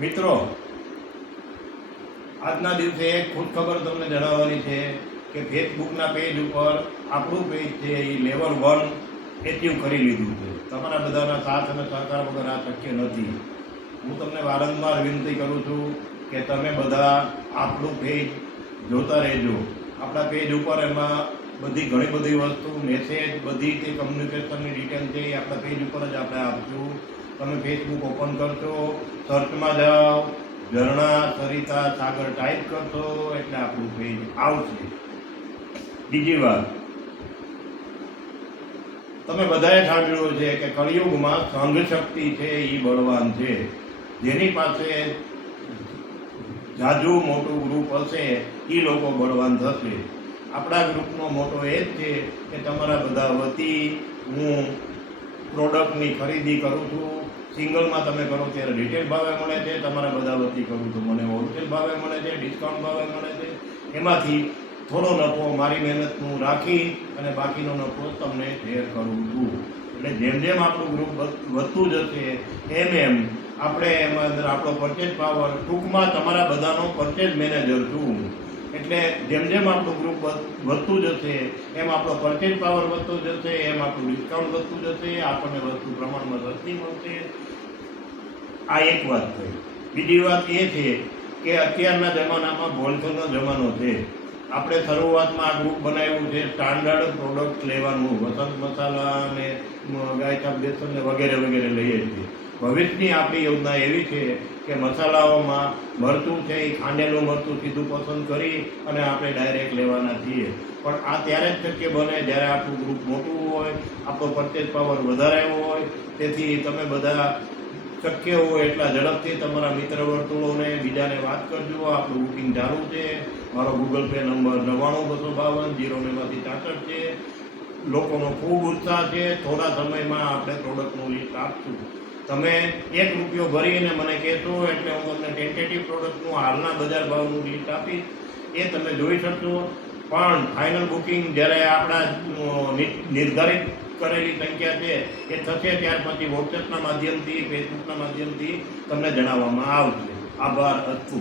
મિત્રો, આજના દિવસે એક ખુશખબર તમને જણાવવાની છે કે ફેસબુકના પેજ ઉપર આપણું પેજ છે એ લેવલ 1 એચીવ કરી લીધું છે. તમારા બધાના સાથ અને સહકાર વગર આ શક્ય નથી. હું તમને વારંવાર વિનંતી કરું છું કે તમે બધા આપણું પેજ જોતા રહેજો. આપણા પેજ ઉપર એમાં ઘણી બધી વસ્તુ, મેસેજ, બધી તે કમ્યુનિકેશનની ડિટેલ છે એ આપણા પેજ ઉપર જ આપણે આપશું. તમે ફેસબુક ઓપન કરશો, સર્ચમાં જાઓ, ઝરણા સરિતા સાગર ટાઈપ કરશો એટલે આપણું પેજ આવશે. બીજી વાત, તમે બધાએ સાંભળ્યું છે કે કળિયુગમાં સંઘ શક્તિ છે એ બળવાન છે. જેની પાસે જાજુ મોટું ગ્રુપ હશે એ લોકો બળવાન થશે. આપણા ગ્રુપનો મોટો એ જ છે કે તમારા બધા વતી હું પ્રોડક્ટની ખરીદી કરું છું. સિંગલમાં તમે કરો ત્યારે રિટેલ ભાવે મળે છે, તમારા બધા વતી કરું તો મને હોલસેલ ભાવે મળે છે, ડિસ્કાઉન્ટ ભાવે મળે છે. એમાંથી થોડો નફો મારી મહેનતનું રાખી અને બાકીનો નફો તમને શેર કરું છું. એટલે જેમ જેમ આપણું ગ્રુપ વધતું જશે એમ આપણે એમાં અંદર આપણો પરચેજ પાવર, ટૂંકમાં તમારા બધાનો પરચેજ મેનેજર છું. એટલે જેમ જેમ આપણું ગ્રુપ વધતું જશે એમ આપણો પરચેજ પાવર વધતો જશે, એમ આપણું ડિસ્કાઉન્ટ વધતું જશે, આપણને વસ્તુ પ્રમાણમાં સસ્તી મળશે. આ એક વાત થઈ. બીજી વાત એ છે કે અત્યારના જમાનામાં હોલસેલનો જમાનો છે. આપણે શરૂઆતમાં આ ગ્રુપ બનાવ્યું છે સ્ટાન્ડર્ડ પ્રોડક્ટ લેવાનું, વસંત મસાલા અને ગાયછાપ બેસન ને વગેરે વગેરે લઈએ છીએ. ભવિષ્યની આપણી યોજના એવી છે કે મસાલાઓમાં મરચું છે એ ખાંડેલું મરચું સીધું પસંદ કરી અને આપણે ડાયરેક્ટ લેવાના છીએ. પણ આ ત્યારે જ શક્ય બને જ્યારે આપણું ગ્રુપ મોટું હોય, આપણો પરચેજ પાવર વધારે હોય. તેથી તમે બધા શક્ય હોય એટલા ઝડપથી તમારા મિત્ર વર્તુળોને બીજાને વાત કરજો. આપણું બુકિંગ ચાલુ છે. મારો ગૂગલ પે નંબર 9925206964 છે. લોકોનો ખૂબ ઉત્સાહ છે. થોડા સમયમાં આપણે પ્રોડક્ટનું લિસ્ટ આપશું. તમે ₹1 ભરીને મને કહેશો એટલે હું તમને ટેન્ટેટિવ પ્રોડક્ટનું હાલના બજાર ભાવનું લિસ્ટ આપીશ. એ તમે જોઈ શકશો. પણ ફાઇનલ બુકિંગ જ્યારે આપણા નિર્ધારિત કરેલી સંખ્યા છે એ થશે ત્યાર પછી વોટ્સએપના માધ્યમથી, ફેસબુકના માધ્યમથી તમને જણાવવામાં આવશે. આભાર. અસ્તુ.